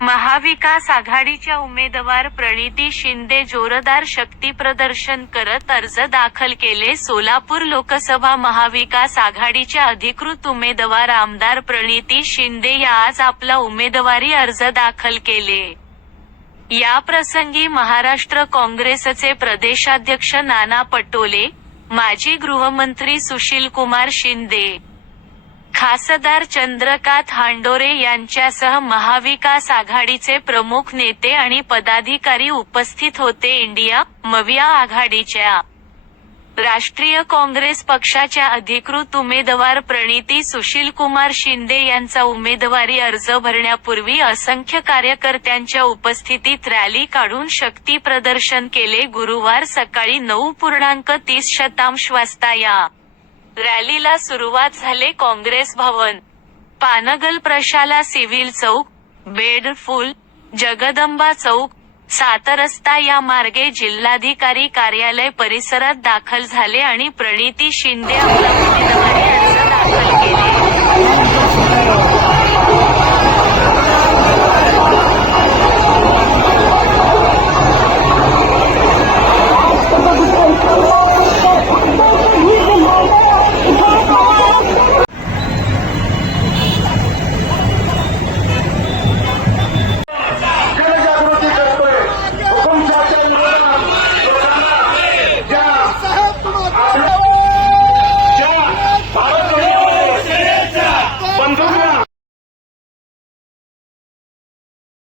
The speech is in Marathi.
महाविकास आघाडीच्या उमेदवार प्रणिती शिंदे जोरदार शक्तीप्रदर्शन करत अर्ज दाखल केले. सोलापूर लोकसभा महाविकास आघाडीच्या अधिकृत उमेदवार आमदार प्रणिती शिंदे या आज आपला उमेदवारी अर्ज दाखल केले. या प्रसंगी महाराष्ट्र काँग्रेसचे प्रदेशाध्यक्ष नाना पटोले माजी गृहमंत्री सुशीलकुमार शिंदे खासदार चंद्रकांत हांडोरे यांच्यासह महाविकास आघाडीचे प्रमुख नेते आणि पदाधिकारी उपस्थित होते इंडिया मविया आघाडीच्या. राष्ट्रीय काँग्रेस पक्षाच्या अधिकृत उमेदवार प्रणिती सुशीलकुमार शिंदे यांचा उमेदवारी अर्ज भरण्यापूर्वी असंख्य कार्यकर्त्यांच्या उपस्थितीत रॅली काढून शक्ती प्रदर्शन केले गुरुवार सकाळी नऊ पूर्णांक तीस शतांश वाजता या. रॅलीला सुरुवात झाले काँग्रेस भवन. पानगल प्रशाला सिव्हिल चौक बेडफुल जगदंबा चौक सातरस्ता या मार्गे जिल्हाधिकारी कार्यालय परिसरात दाखल झाले आणि प्रणिती शिंदे